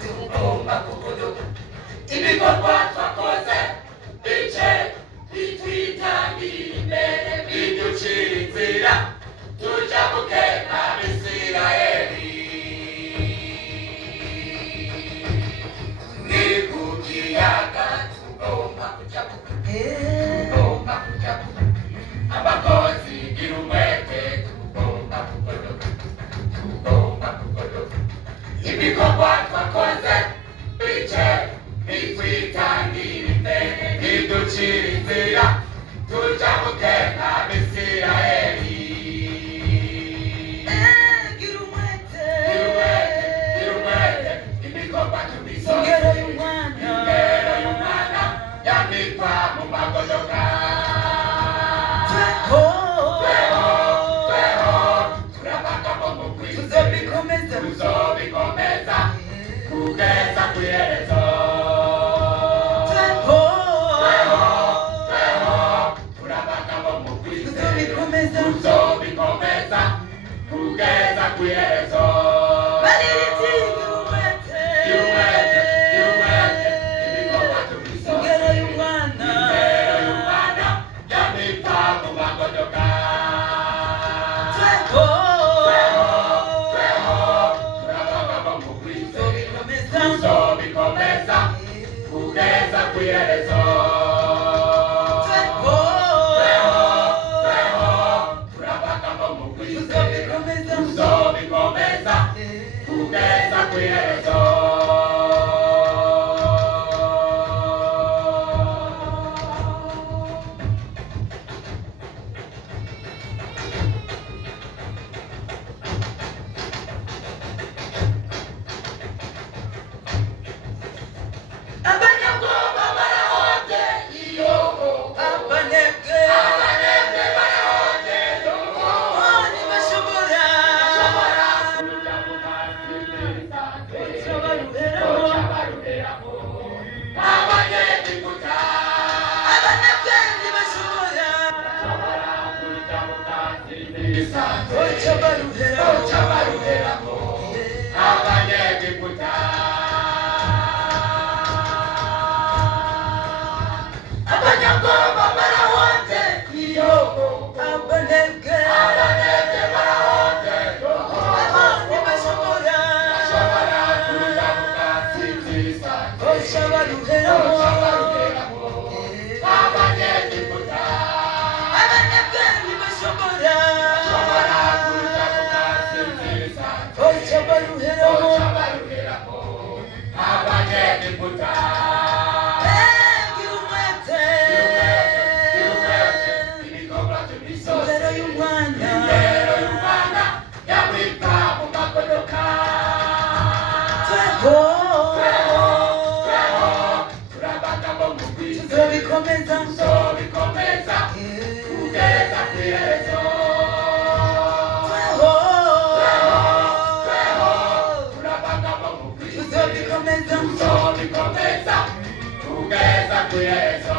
tugomba kuguruka ibikorwa twakoze bice bitwitangira imbere biducira inzira tuja gukeka Isirayeli ni ku kiyaga tugomba kuja abakozi gira umwete tugomba kugodoka ibikorwa twakoze bice bitwitangira imbere biducira inzira tuja gukeka Isirayeli gira umwete ibikorwa tubisoze ingero y'umwana yandikwa mu magodoka tuzobikomeza kugeza kw'iherezo turabagabo mu kwizera tuzobikomeza kugeza kw'iherezo ibikorwa tubisoze ingero y'umwana yandikwa mu magodoka tuzobikomeza kugeza kw'iherezo turabagabo mu kwizera tuzobikomeza kugeza kw'iherezo abanyabwoba barahonde iyo abanebwe barahonde ntibashobora kuja mu kazi baruheramo abanyegiputa abanebwe ntibashobora kuja mu kazi baruheramo abanyegiputa abanyabwoba barahonde iyo abanebwe barahonde ntibashobora kuja mu kazi baruheramo abanyegiputa abanebwe ntibashobora kuja mu kazi baruheramo abanyegiputa ingero y'umwana yandikwa mu magodoka turabagabo mu kwizera tuzobikomeza kugeza kw'iherezo turabagabo mu kwizera tuzobikomeza kugeza kw'iherezo